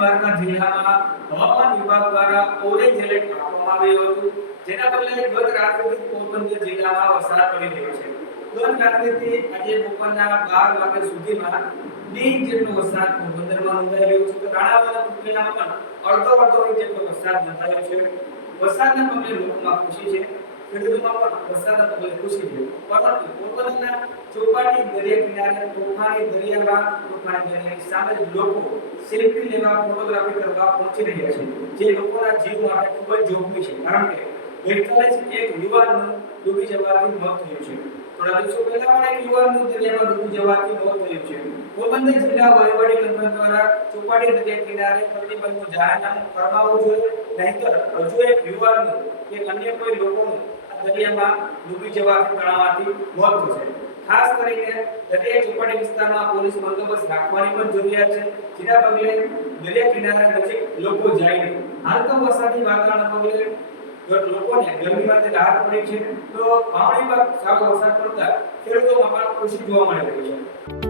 દ્વારકા જિલ્લામાં હવામાન વિભાગ દ્વારા ઓરેન્જ એલર્ટ આપવામાં આવ્યું હતું, જેના પગલે ગત રાત્રિથી પોરબંદર જિલ્લામાં વરસાદ પડી રહ્યો છે. ગત રાત્રિથી આજે બપોરના 12 વાગ્યા સુધીમાં 2 ઇંચ જેટલો વરસાદ પોરબંદરમાં નોંધાઈ રહ્યો છે. તો રાણાવાલા કુંડલીમાં પણ અડધો ઇંચ જેટલો વરસાદ નોંધાયો છે. વરસાદના પગલે લોકોમાં ખુશી છે, ખેડૂતોમાં પણ વરસાદના પગલે ખુશી છે. પરંતુ પોરબંદરના ચોપાટી દરિયા કિનારે તોફાની દરિયાની સામે લોકો સેલ્ફી લેવા, ફોટોગ્રાફી કરવા પહોંચી રહ્યા છે, જે લોકોના જીવ માટે ખૂબ જ જોખમી છે. કારણ કે ગઈકાલે જ એક યુવાનનું ડૂબી જવાથી મોત થયું છે. થોડા દિવસો પહેલા પણ એક યુવાનનું દરિયામાં ડૂબી જવાથી મોત થયું છે. પોરબંદર જિલ્લા વહીવટી તંત્ર દ્વારા ચોપાટી દરિયા કિનારે પ્રતિબંધનું જાહેરનામું કરવાવું જોઈએ, નહીંતર હજુ એક યુવાનનું કે અન્ય કોઈ લોકોનું દરિયામાં ડૂબી જવાથી તણાવથી મોત થશે. ખાસ કરીને દરિયા ચોપાટી વિસ્તારમાં પોલીસ બંદોબસ્ત રાખવાની પણ જરૂરિયાત છે, જેના પગલે દરિયા કિનારે નજીક લોકો જાય નહીં. હાલ તો વરસાદી વાતાવરણના પગલે લોકોને ગરમીમાંથી રાહત મળી છે, તો વાવણી પર સારો વરસાદ પડતા ખેડૂતોમાં પણ ખુશી જોવા મળી રહી છે.